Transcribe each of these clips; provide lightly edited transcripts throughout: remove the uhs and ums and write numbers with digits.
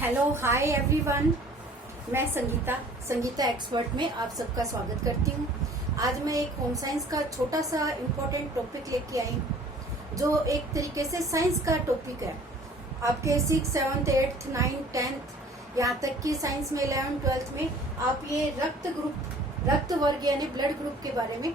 Hello hi everyone, मैं Sangeeta expert में आप सबका स्वागत करती हूँ। आज मैं एक होम साइंस का छोटा सा इम्पोर्टेंट टॉपिक लेके आई हूँ, जो एक तरीके से साइंस का टॉपिक है। आपके 6, 7, 8, 9, 10 यहाँ तक की साइंस में 11, 12 में आप ये रक्त वर्ग यानी ब्लड ग्रुप के बारे में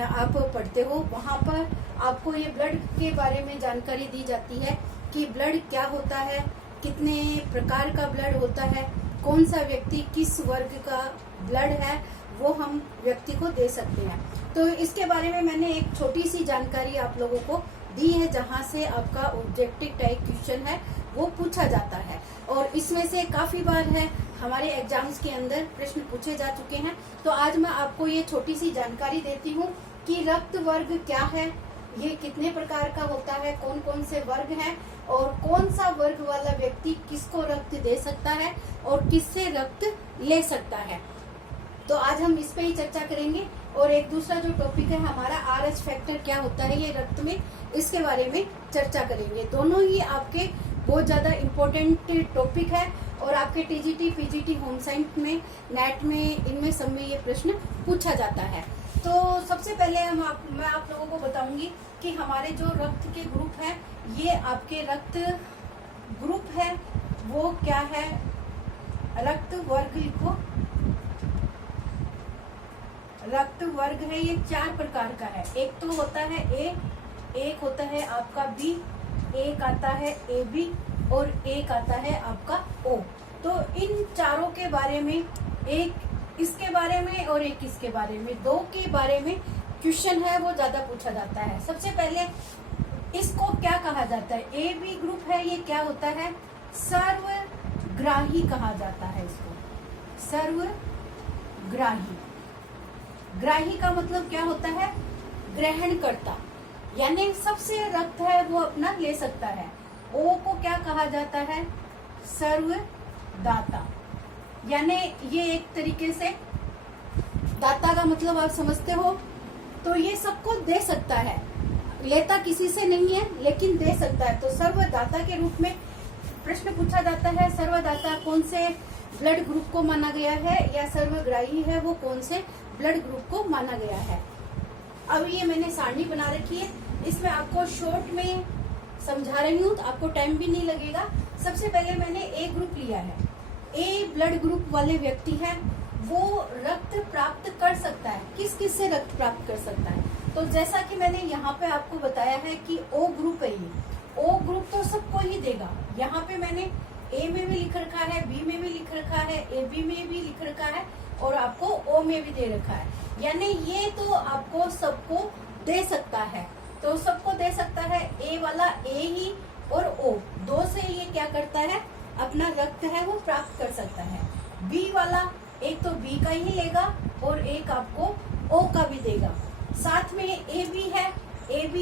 आप पढ़ते हो। वहाँ पर आपको ये ब्लड के बारे में जानकारी दी जाती है कि ब्लड क्या होता है, कितने प्रकार का ब्लड होता है, कौन सा व्यक्ति किस वर्ग का ब्लड है वो हम व्यक्ति को दे सकते हैं। तो इसके बारे में मैंने एक छोटी सी जानकारी आप लोगों को दी है, जहां से आपका ऑब्जेक्टिव टाइप क्वेश्चन है वो पूछा जाता है। और इसमें से काफी बार है हमारे एग्जाम्स के अंदर प्रश्न पूछे जा चुके हैं। तो आज मैं आपको ये छोटी सी जानकारी देती हूँ कि रक्त वर्ग क्या है, ये कितने प्रकार का होता है, कौन कौन से वर्ग हैं और कौन सा वर्ग वाला व्यक्ति किसको रक्त दे सकता है और किससे रक्त ले सकता है। तो आज हम इस पे ही चर्चा करेंगे। और एक दूसरा जो टॉपिक है हमारा RH फैक्टर क्या होता है ये रक्त में, इसके बारे में चर्चा करेंगे। दोनों ही आपके बहुत ज्यादा इम्पोर्टेंट टॉपिक है और आपके TGT, PGT, होम साइंस में, नेट में, इनमें सब में ये प्रश्न पूछा जाता है। तो सबसे पहले मैं आप लोगों को बताऊंगी कि हमारे जो रक्त के ग्रुप है, ये आपके रक्त ग्रुप है वो क्या है। रक्त वर्ग लिखो, रक्त वर्ग है ये 4 प्रकार का है। एक तो होता है A, एक होता है आपका B, एक आता है AB और एक आता है आपका O। तो इन चारों के बारे में, एक इसके बारे में और एक इसके बारे में, 2 के बारे में क्वेश्चन है वो ज्यादा पूछा जाता है। सबसे पहले इसको क्या कहा जाता है, AB ग्रुप है ये क्या होता है, सर्वग्राही कहा जाता है इसको, सर्वग्राही। ग्राही का मतलब क्या होता है, ग्रहण करता, यानी सबसे रक्त है वो अपना ले सकता है। O को क्या कहा जाता है, सर्वदाता, यानी ये एक तरीके से दाता का मतलब आप समझते हो। तो ये सबको दे सकता है, लेता किसी से नहीं है लेकिन दे सकता है। तो सर्वदाता के रूप में प्रश्न पूछा जाता है। सर्वदाता कौन से ब्लड ग्रुप को माना गया है, या सर्वग्राही है वो कौन से ब्लड ग्रुप को माना गया है। अब ये मैंने सारणी बना रखी है, इसमें आपको शॉर्ट में समझा रही हूँ तो आपको टाइम भी नहीं लगेगा। सबसे पहले मैंने A ग्रुप लिया है। A ब्लड ग्रुप वाले व्यक्ति है वो रक्त प्राप्त कर सकता है। किस किस से रक्त प्राप्त कर सकता है, तो जैसा कि मैंने यहाँ पे आपको बताया है कि O ग्रुप है, ये O ग्रुप तो सबको ही देगा। यहाँ पे मैंने A में भी लिख रखा है, B में भी लिख रखा है, AB में भी लिख रखा है और आपको O में भी दे रखा है। यानी ये तो आपको सबको दे सकता है। तो सबको दे सकता है, A वाला A ही और O, 2 से ये क्या करता है, अपना रक्त है वो प्राप्त कर सकता है। B वाला एक तो B का ही लेगा और एक आपको O का भी देगा। साथ में AB है, AB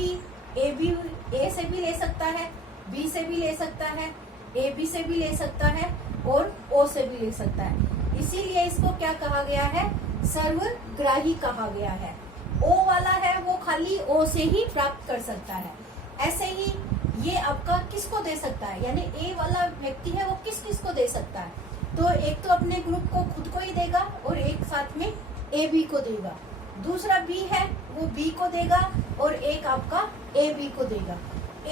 A से भी ले सकता है, B से भी ले सकता है, AB से भी ले सकता है और O से भी ले सकता है। इसीलिए इसको क्या कहा गया है, सर्वग्राही कहा गया है। O वाला है वो खाली O से ही प्राप्त कर सकता है। ऐसे ही ये आपका किसको दे सकता है, यानी A वाला व्यक्ति है वो किस किस को दे सकता है, तो एक तो अपने ग्रुप को खुद को ही देगा और एक साथ में AB को देगा। दूसरा B है वो B को देगा और एक आपका AB को देगा।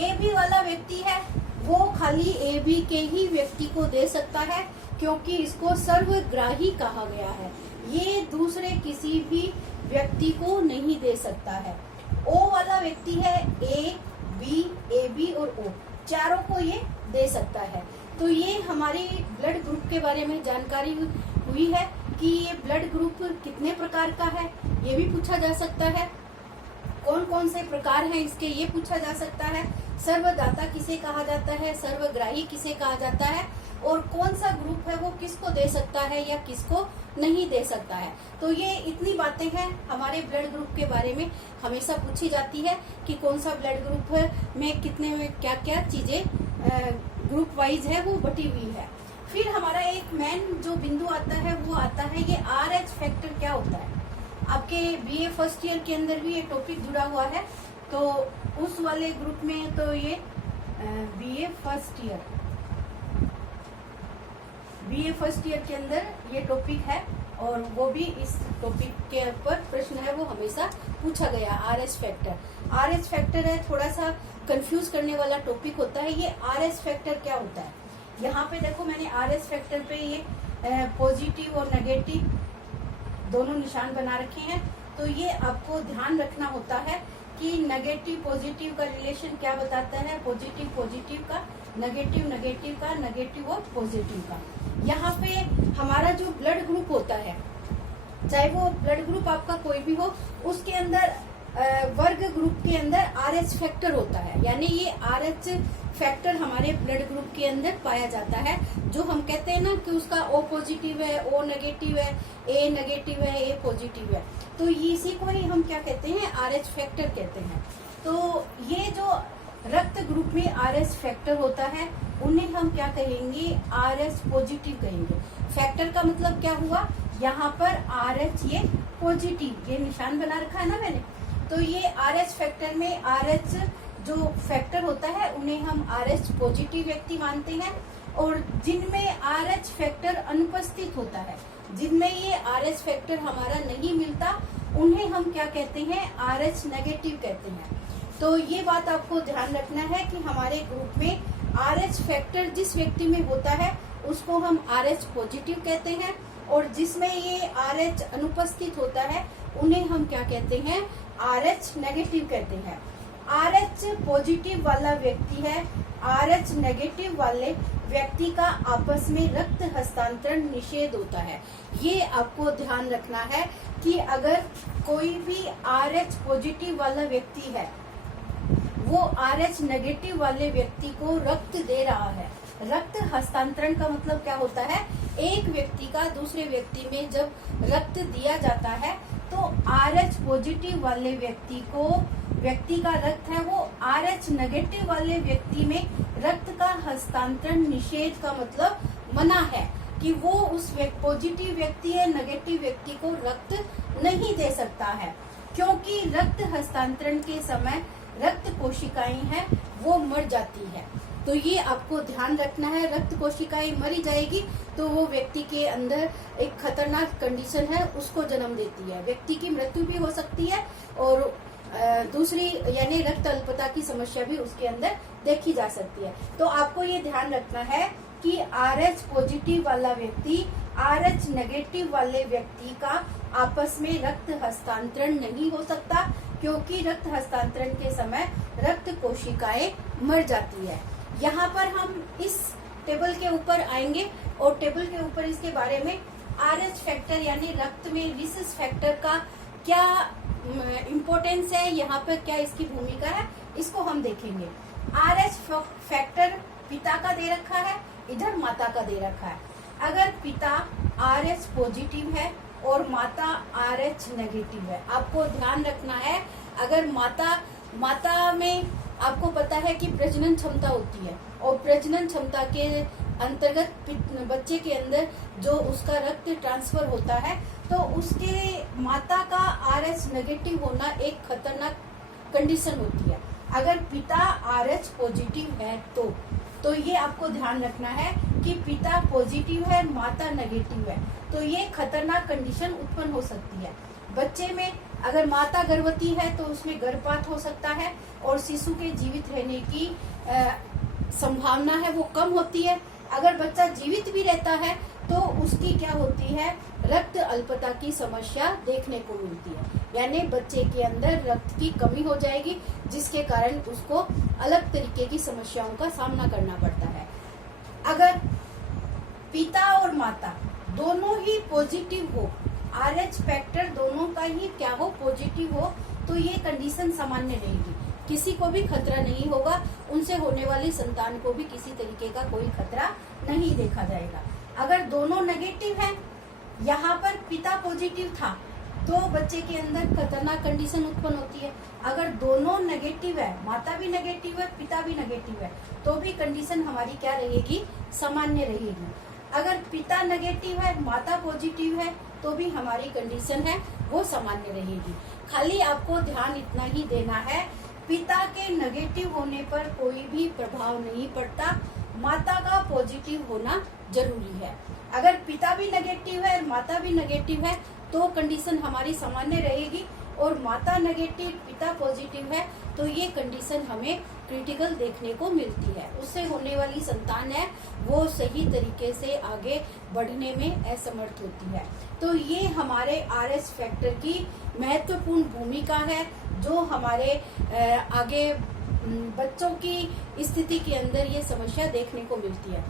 AB वाला व्यक्ति है वो खाली AB के ही व्यक्ति को दे सकता है, क्योंकि इसको सर्वग्राही कहा गया है। ये दूसरे किसी भी व्यक्ति को नहीं दे सकता है। O वाला व्यक्ति है A, B, AB और O, चारों को ये दे सकता है। तो ये हमारी ब्लड ग्रुप के बारे में जानकारी हुई है कि ये ब्लड ग्रुप कितने प्रकार का है, ये भी पूछा जा सकता है। कौन कौन से प्रकार हैं इसके, ये पूछा जा सकता है। सर्वदाता किसे कहा जाता है, सर्वग्राही किसे कहा जाता है, और कौन सा ग्रुप है वो किसको दे सकता है या किसको नहीं दे सकता है। तो ये इतनी बातें हैं हमारे ब्लड ग्रुप के बारे में, हमेशा पूछी जाती है कि कौन सा ब्लड ग्रुप में कितने में क्या क्या चीजें ग्रुप वाइज है वो बटी हुई है। फिर हमारा एक मेन जो बिंदु आता है वो आता है ये RH फैक्टर क्या होता है। आपके BA फर्स्ट ईयर के अंदर भी ये टॉपिक जुड़ा हुआ है, तो उस वाले ग्रुप में तो ये BA first year BA first year के अंदर ये टॉपिक है और वो भी इस टॉपिक के ऊपर प्रश्न है वो हमेशा पूछा गया। आरएच फैक्टर, आरएच फैक्टर है थोड़ा सा कंफ्यूज करने वाला टॉपिक होता है। ये आरएच फैक्टर क्या होता है, यहाँ पे देखो मैंने आरएच फैक्टर पे ये पॉजिटिव और नेगेटिव दोनों निशान बना रखे हैं। तो ये आपको ध्यान रखना होता है कि नेगेटिव पॉजिटिव का रिलेशन क्या बताता है, पॉजिटिव पॉजिटिव का, नेगेटिव नेगेटिव का, नेगेटिव और पॉजिटिव का। यहाँ पे हमारा जो ब्लड ग्रुप होता है, चाहे वो ब्लड ग्रुप आपका कोई भी हो, उसके अंदर वर्ग ग्रुप के अंदर आरएच फैक्टर होता है। यानी ये आरएच फैक्टर हमारे ब्लड ग्रुप के अंदर पाया जाता है। जो हम कहते हैं ना कि उसका ओ पॉजिटिव है, ओ नेगेटिव है, ए नेगेटिव है, ए पॉजिटिव है, तो इसी को ही हम क्या कहते हैं, आरएच फैक्टर कहते हैं। तो ये जो रक्त ग्रुप में आरएच फैक्टर होता है उन्हें हम क्या कहेंगे, आरएच पॉजिटिव कहेंगे। फैक्टर का मतलब क्या हुआ, यहाँ पर आरएच ये पॉजिटिव, ये निशान बना रखा है ना मैंने, तो ये आरएच फैक्टर में आरएच जो फैक्टर होता है उन्हें हम आरएच पॉजिटिव व्यक्ति मानते हैं। और जिनमें आरएच फैक्टर अनुपस्थित होता है, जिनमें ये आरएच फैक्टर हमारा नहीं मिलता, उन्हें हम क्या कहते हैं, आरएच नेगेटिव कहते हैं। तो ये बात आपको ध्यान रखना है कि हमारे ग्रुप में आरएच फैक्टर जिस व्यक्ति में होता है उसको हम आरएच पॉजिटिव कहते हैं, और जिसमें ये आरएच अनुपस्थित होता है उन्हें हम क्या कहते हैं, आरएच नेगेटिव कहते हैं। आरएच पॉजिटिव वाला व्यक्ति है, आरएच नेगेटिव वाले व्यक्ति का आपस में रक्त हस्तांतरण निषेध होता है। ये आपको ध्यान रखना है कि अगर कोई भी आरएच पॉजिटिव वाला व्यक्ति है वो आरएच नेगेटिव वाले व्यक्ति को रक्त दे रहा है। रक्त हस्तांतरण का मतलब क्या होता है, एक व्यक्ति का दूसरे व्यक्ति में जब रक्त दिया जाता है तो आरएच पॉजिटिव वाले व्यक्ति का रक्त है वो आरएच नेगेटिव वाले व्यक्ति में रक्त का हस्तांतरण निषेध का मतलब मना है कि वो उस पॉजिटिव व्यक्ति या नेगेटिव व्यक्ति को रक्त नहीं दे सकता है, क्योंकि रक्त हस्तांतरण के समय रक्त कोशिकाएं हैं वो मर जाती है। तो ये आपको ध्यान रखना है, रक्त कोशिकाएं मरी जाएगी तो वो व्यक्ति के अंदर एक खतरनाक कंडीशन है, उसको जन्म देती है, व्यक्ति की मृत्यु भी हो सकती है और दूसरी यानी रक्त अल्पता की समस्या भी उसके अंदर देखी जा सकती है। तो आपको ये ध्यान रखना है कि आरएच पॉजिटिव वाला व्यक्ति आरएच नेगेटिव वाले व्यक्ति का आपस में रक्त हस्तांतरण नहीं हो सकता, क्योंकि रक्त हस्तांतरण के समय रक्त कोशिकाएं मर जाती है। यहाँ पर हम इस टेबल के ऊपर आएंगे और टेबल के ऊपर इसके बारे में आरएच फैक्टर यानी रक्त में रिसस फैक्टर का क्या इम्पोर्टेंस है, यहाँ पर क्या इसकी भूमिका है, इसको हम देखेंगे। आरएच फैक्टर पिता का दे रखा है, इधर माता का दे रखा है। अगर पिता आरएच पॉजिटिव है और माता आरएच नेगेटिव है, आपको ध्यान रखना है। अगर माता में आपको पता है कि प्रजनन क्षमता होती है और प्रजनन क्षमता के अंतर्गत बच्चे के अंदर जो उसका रक्त ट्रांसफर होता है तो उसके माता का आरएच नेगेटिव होना एक खतरनाक कंडीशन होती है। अगर पिता आरएच पॉजिटिव है तो ये आपको ध्यान रखना है कि पिता पॉजिटिव है माता नेगेटिव है, तो ये खतरनाक कंडीशन उत्पन्न हो सकती है। बच्चे में अगर माता गर्भवती है तो उसमें गर्भपात हो सकता है और शिशु के जीवित रहने की संभावना है वो कम होती है। अगर बच्चा जीवित भी रहता है तो उसकी क्या होती है, रक्त अल्पता की समस्या देखने को मिलती है, यानी बच्चे के अंदर रक्त की कमी हो जाएगी जिसके कारण उसको अलग तरीके की समस्याओं का सामना करना पड़ता है। अगर पिता और माता दोनों ही पॉजिटिव हो, आरएच फैक्टर दोनों का ही क्या हो, पॉजिटिव हो, तो ये कंडीशन सामान्य रहेगी, किसी को भी खतरा नहीं होगा, उनसे होने वाली संतान को भी किसी तरीके का कोई खतरा नहीं देखा जाएगा। अगर दोनों नेगेटिव हैं, यहाँ पर पिता पॉजिटिव था तो बच्चे के अंदर खतरनाक कंडीशन उत्पन्न होती है। अगर दोनों नेगेटिव है, माता भी नेगेटिव है पिता भी नेगेटिव है, तो भी कंडीशन हमारी क्या रहेगी, सामान्य रहेगी। अगर पिता नेगेटिव है माता पॉजिटिव है तो भी हमारी कंडीशन है वो सामान्य रहेगी। खाली आपको ध्यान इतना ही देना है, पिता के नेगेटिव होने पर कोई भी प्रभाव नहीं पड़ता, माता का पॉजिटिव होना जरूरी है। अगर पिता भी नेगेटिव है और माता भी नेगेटिव है तो कंडीशन हमारी सामान्य रहेगी, और माता नेगेटिव पिता पॉजिटिव है तो ये कंडीशन हमें क्रिटिकल देखने को मिलती है। उससे होने वाली संतान है वो सही तरीके से आगे बढ़ने में असमर्थ होती है। तो ये हमारे RS फैक्टर की महत्वपूर्ण भूमिका है जो हमारे आगे बच्चों की स्थिति के अंदर ये समस्या देखने को मिलती है।